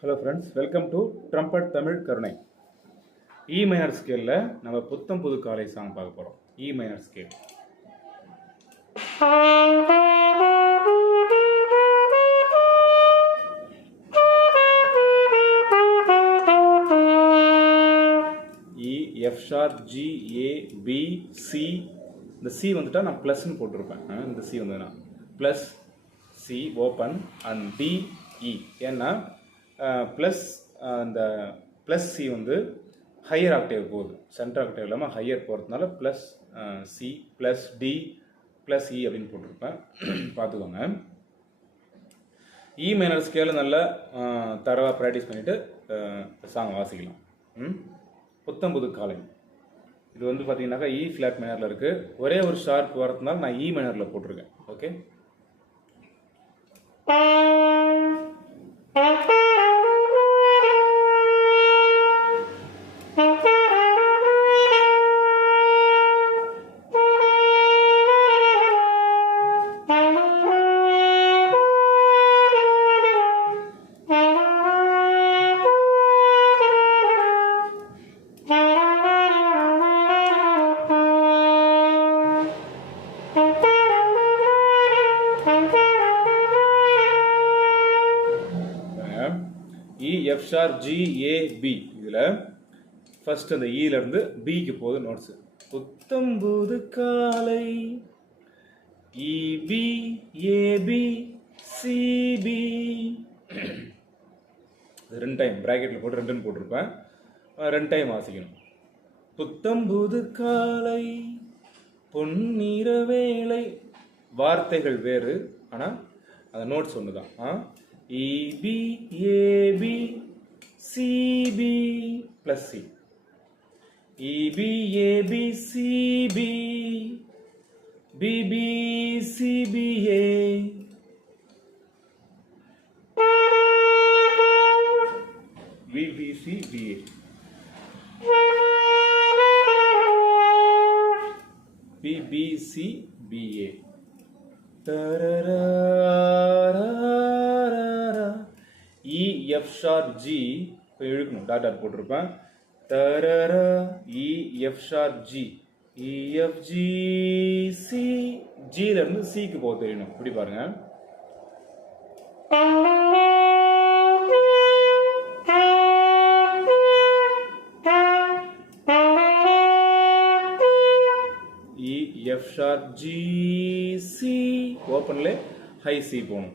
Hello friends, welcome to trumpet Tamil கருணை. E minor ஸ்கேலில் நம்ம புத்தம் புது காலை சாங் பார்க்க போகிறோம். E minor scale. E, F sharp, G, A, B, C. இந்த சி வந்துட்டா நான் ப்ளஸ்ன்னு போட்டிருப்பேன். இந்த சி வந்ததுன்னா plus C open and D E. ஏன்னா ப்ளஸ் இந்த ப்ளஸ் சி வந்து ஹையர் ஆக்டேவ் போகுது, சென்டர் ஆக்டேவ் இல்லாமல் ஹையர் போகிறதுனால plus C plus D plus E அப்படின்னு போட்டிருப்பேன். பார்த்துக்கோங்க. இ மைனர் ஸ்கேலில் நல்லா தரவாக ப்ராக்டிஸ் பண்ணிவிட்டு சாங் வாசிக்கலாம். புத்தம் புது காலை. இது வந்து பார்த்தீங்கன்னாக்கா இ ஃப்ளாட் மைனரில் இருக்குது. ஒரே ஒரு ஷார்ப் வரதுனால நான் இ மைனரில் போட்டிருக்கேன். Okay. E, F sharp, G, A, B. இதில் ஃபர்ஸ்ட் அந்த இருந்து பிக்கு போகுது நோட்ஸு. புத்தம்புது காலை இபி ஏபி சிபி. ரெண்டு டைம் ப்ராக்கெட்டில் போட்டு ரெண்டுன்னு போட்டிருப்பேன். ரெண்டு டைம் வாசிக்கணும். புத்தம்புது காலை பொன்னிற வேளை. வார்த்தைகள் வேறு, ஆனால் அந்த நோட்ஸ் ஒன்று தான். E B A B C B plus C. E B A B C B B B C B A. B B C B A. B B C B A. E, F sharp, G. இப்போ இழுக்கணும், டாட் டாட் போட்டிருப்பேன். தரர E, F sharp, G. E, F, G, C. ஜில இருந்து சிக்கு போக தெரியணும். இப்படி பாருங்க. E, F sharp, G, C. ஓப்பன்ல ஹை சி போகணும்.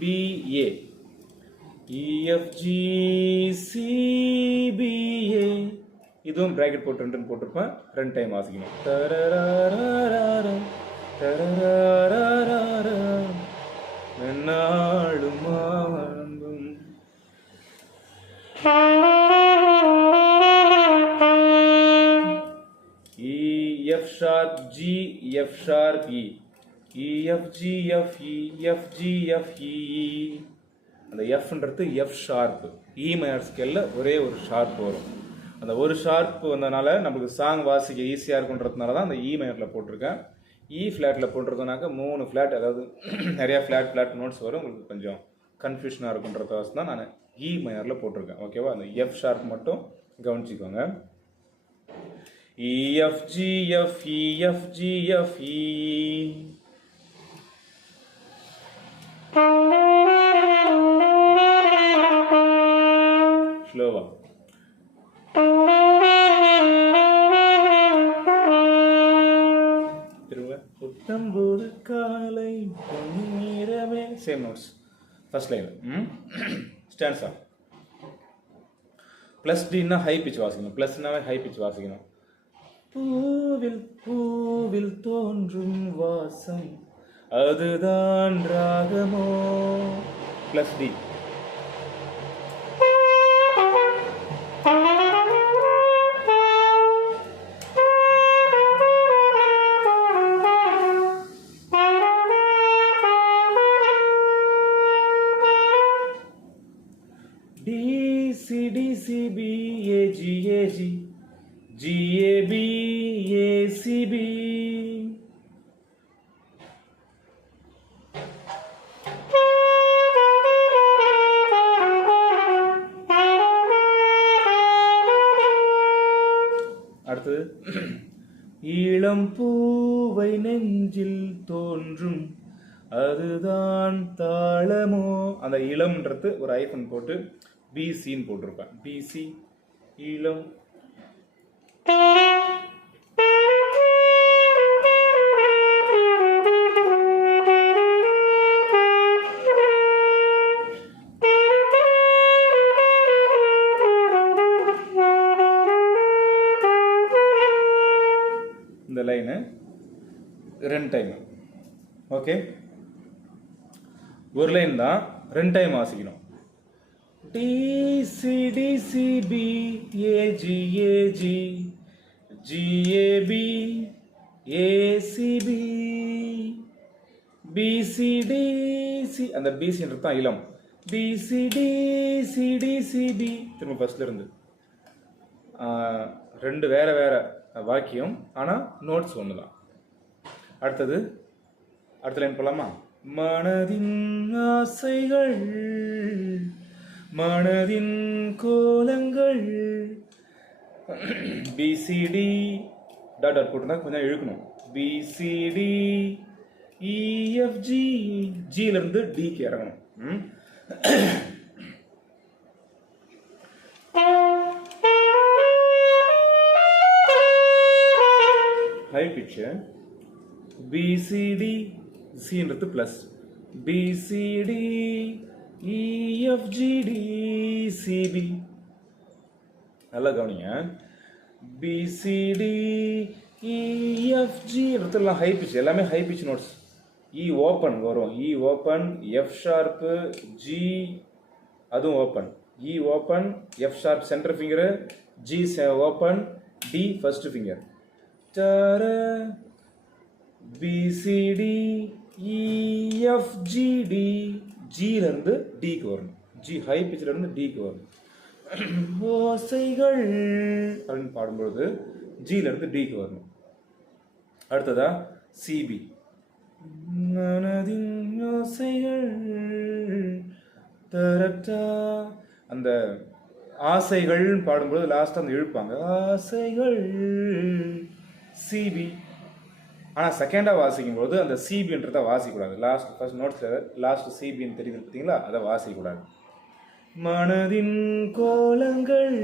பிஏ. E F G C B A. இதுவும் பிராக்கெட் போட்டு ரெண்டு போட்டிருப்பேன். ரெண்டு டைம் வாசிக்கணும். நாளும் ஆனந்தம். E, F sharp, G, F sharp, E. E F G F E, F G F E. அந்த எஃப்ன்றது எஃப் ஷார்ப். இ மைனர் ஸ்கேலில் ஒரே ஒரு ஷார்ப் வரும். அந்த ஒரு ஷார்ப் வந்ததுனால நமக்கு சாங் வாசிக்க ஈஸியாக இருக்குன்றதுனால தான் அந்த இ மைனரில் போட்டிருக்கேன். இ ஃப்ளாட்டில் போட்டிருக்கோனாக்கா 3 ஃப்ளாட், அதாவது நிறையா ஃப்ளாட் நோட்ஸ் வரும். உங்களுக்கு கொஞ்சம் கன்ஃபியூஷனாக இருக்குன்றதுக்காக தான் நான் இ மைனரில் போட்டிருக்கேன். ஓகேவா. அந்த எஃப் ஷார்ப் மட்டும் கவனிச்சிக்கோங்க. E F G F E, F G F E. ஸ்லோவா. திரும்ப. புத்தம்புது காலை பொன்னிறவே. Same notes. First line stanza. Plus டின்னா ஹை பிச் வாசிக்கணும். ப்ளஸ்னாவே ஹை பிச் வாசிக்கணும். பூவில் பூவில் தோன்றும் வாசம் அதுதான் ராகமோ. Plus D. DCB AG GAB ACB. இளம் பூவை நெஞ்சில் தோன்றும் அதுதான் தாளமோ. அந்த இளம்ன்றது ஒரு ஐஃபன் போட்டு பிசின்னு போட்டிருப்பேன். பிசி இளம். இந்த லைனு 2 டைம். ஓகே, ஒரு லைன் தான் 2 டைம் வாசிக்கணும். DC DCB AG AG GAB ACB BCDC. அந்த பிசின்றது தான் இளம். பிசிடிசிடிசிபி. திரும்ப ஃபர்ஸ்ட்ல இருந்து 2 வேற வேற வாக்கியம், ஆனால் நோட்ஸ் ஒன்று தான். அடுத்த லைன் போலாமா? மனதின் ஆசைகள் மனதின் கோலங்கள். பிசிடி டாட் டாட் போட்டுருந்தா கொஞ்சம் இழுக்கணும். PCT EFG. ஜியிலிருந்து டிக்கு இறங்கணும். High pitch. பிசிடி சின்றது பிளஸ். B C D E F G D C B. நல்லா கவனிங்க. பிசிடி இஎஃப்ஜின்றதுலாம் ஹை பிட்ச், எல்லாமே high pitch notes. E open வரும். E open, F sharp, G அதுவும் open. E open, F sharp centre finger, G open, D first finger. B C D E F G D. ஜியிலிருந்து டிக்கு வரணும். G high பிச்சில் இருந்து டிக்கு வரணும். ஓசைகள் அப்படின்னு பாடும்பொழுது ஜியிலிருந்து டிக்கு வரணும். அடுத்ததா சிபி. மனதின் ஓசைகள் தரட்டா. அந்த ஆசைகள் பாடும்போது லாஸ்ட் அந்த இழுப்பாங்க. ஆசைகள் சிபி. ஆனால் செகண்டாக வாசிக்கும்போது அந்த சிபின்றதை வாசிக்கூடாது. ஃபர்ஸ்ட் நோட்ஸில் லாஸ்ட் சிபின்னு தெரியுது பார்த்தீங்களா, அதை வாசிக்கூடாது. மனதின் கோலங்கள்.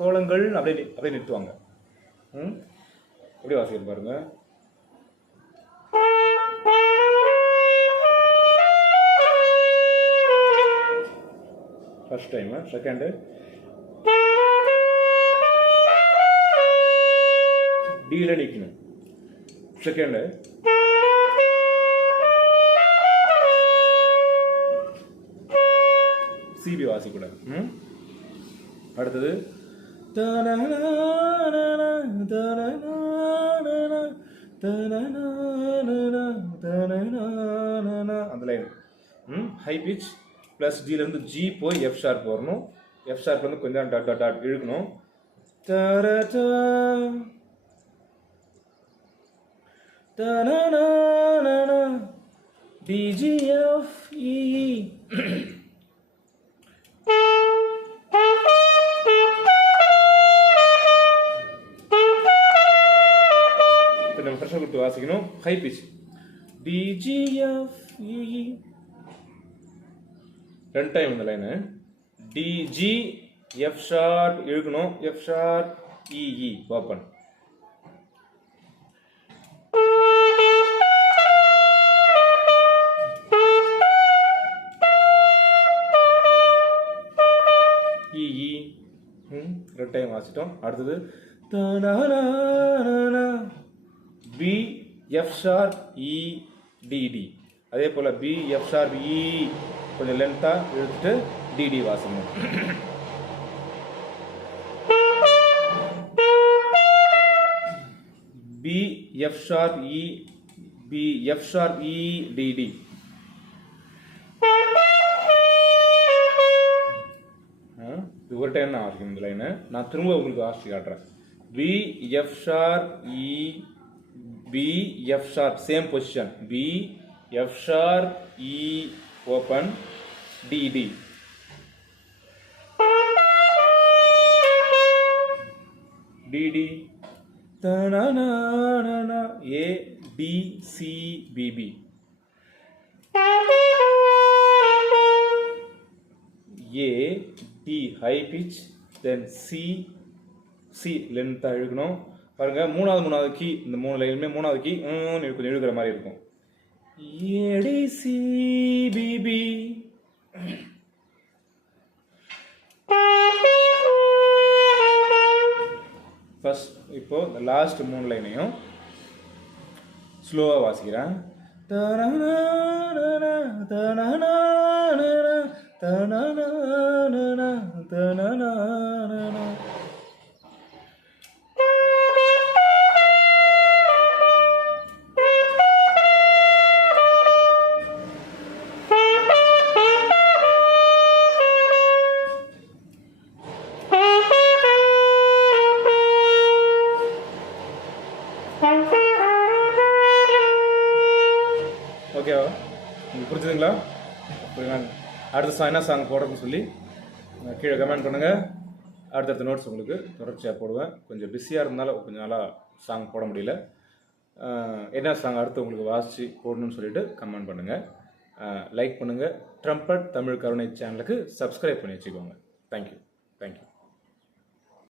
கோலங்கள் அப்படியே நிறுத்துவாங்க. எப்படி வாசிக்கிற பாருங்க. First time. செகண்டு டியில் நிற்கணும். செகண்டு சிபி வாசிக்கூடாது. அடுத்தது அந்த லைன் ஹை பிச். பிளஸ் ஜிலேருந்து ஜி போய் எஃப் ஷார்ப் வரணும். எஃப் ஷார்ப் வந்து கொஞ்சம் டாட் டாட் டாட் இழுக்கணும். டிஜிஎஃப்இ. நம்ம பிரஷர் கொடுத்து வாசிக்கணும். High pitch. டிஜிஎஃப்இ. 2 டைம் இந்த லைனு. டிஜி எஃப் ஷார்ப் இழுக்கணும். F sharp E E open. E E 2 time வாசிட்டோம். அடுத்தது B F sharp E D D. அதே போல் பி எஃப் ஷார்ப் இ கொஞ்சம் லென்த்தாக இழுத்துட்டு டிடி வாசணும். B F sharp E B F sharp E D D. இது ஒரு டைம் நான் வாசிக்கணும் இந்த லைனை. நான் திரும்ப உங்களுக்கு வாசிச்சு காட்டுறேன். B F sharp E B F sharp same position. B F sharp E open D D. D D தனனனன A D C B B. A D high pitch, then C length இழுக்கணும். பாருங்க மூணாவது கீ, இந்த மூணு லைனுமே மூணாவது கீ கொஞ்சம் இழுக்கிற மாதிரி இருக்கும். A D C B B. First இப்போ இந்த லாஸ்ட் மூணு லைனையும் ஸ்லோவாக வாசிக்கிறேன். ஓகேவா? உங்களுக்கு புரிஞ்சுதுங்களா? அடுத்த என்ன சாங் போடுறதுன்னு சொல்லி கீழே கமெண்ட் பண்ணுங்கள். அடுத்தடுத்த நோட்ஸ் உங்களுக்கு தொடர்ச்சியாக போடுவேன். கொஞ்சம் பிஸியாக இருந்தாலும் கொஞ்சம் நாளாக சாங் போட முடியல. என்ன சாங் அடுத்து உங்களுக்கு வாசித்து போடணும்னு சொல்லிட்டு கமெண்ட் பண்ணுங்கள். லைக் பண்ணுங்கள். ட்ரம்பட் தமிழ் கருணை சேனலுக்கு சப்ஸ்கிரைப் பண்ணி வச்சுக்கோங்க. தேங்க்யூ.